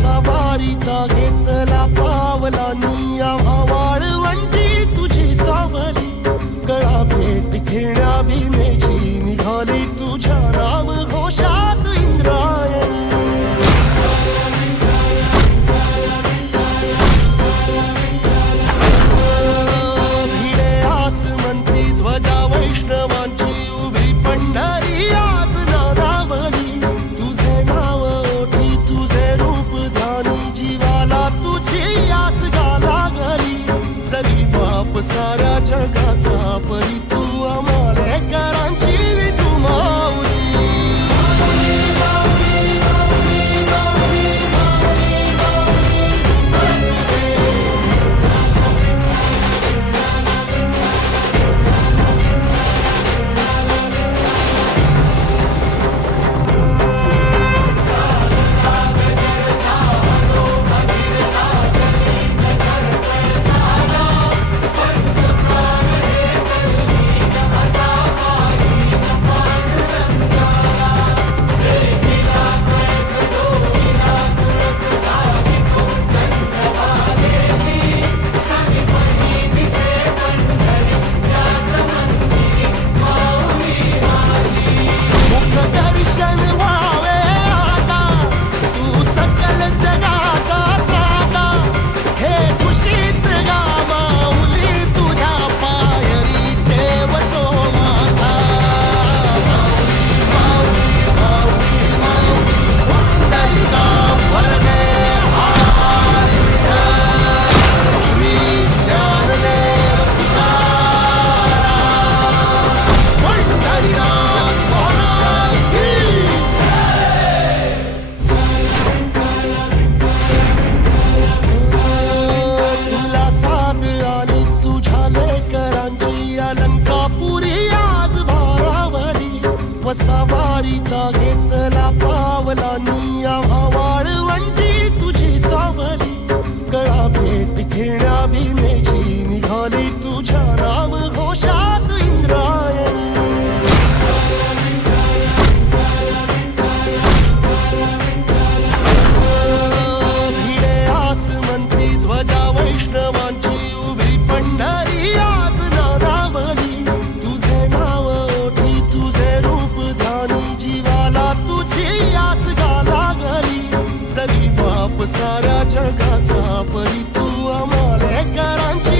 वसावारीचा घेतला पावला निया वाळवंटी तुझी सावली गळा भेट घेण्या भीमेची निघाली तुझ्या राम घोषात इंद्रायणी भिडे आसमंती ध्वजा वैष्णवांची उभी पंढरी आज नादावली तुझे नाव ओठी तुझे रूप ध्यानी जीवाला तुझी आस गाला गली जरी बाप साऱ्या जगाचा परी तू आमालेकरांची विठू माऊली वसावारीचा घेतला पावला निया वाळवंटी तुझी सावली गळा भेट घेण्या भीमेची निघाली तुझ्या राम घोषात इंद्रायणी भिडे आसमंती ध्वजा वैष्णवांची उभी पंढरी आज नादावली तुझे नाव ओठी तुझे रूप ध्यानी जीवाला तुझी आस गाला गली जरी बाप साऱ्या जगाचा परी तू आमालेकरांची